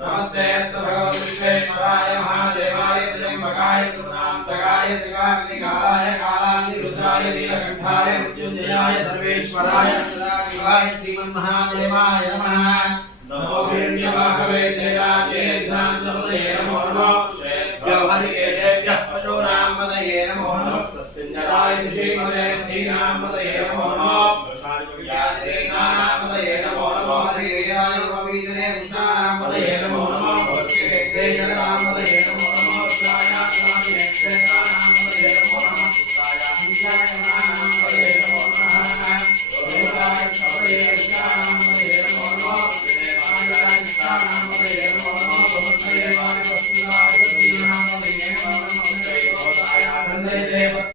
नमस्ते भगवते विश्वेश्वराय महादेवाय त्र्यंबकाय कृतांतकाय त्रिकाग्निकाय कालानिरुद्राय नीलकंठाय मृत्युंजयाय सर्वेश्वराय सदाशिवाय श्रीमन्महादेवाय नमः। नमो हिरण्यवाहवे सेनाध्येध्यानसपदये नमो नमः। श्रेभ्यो हरिकेशेभ्यः पशूनां पदये नमो नमः। स्वस्तिञ्जराय कृषिपदे दीनां पदये नमो नमः।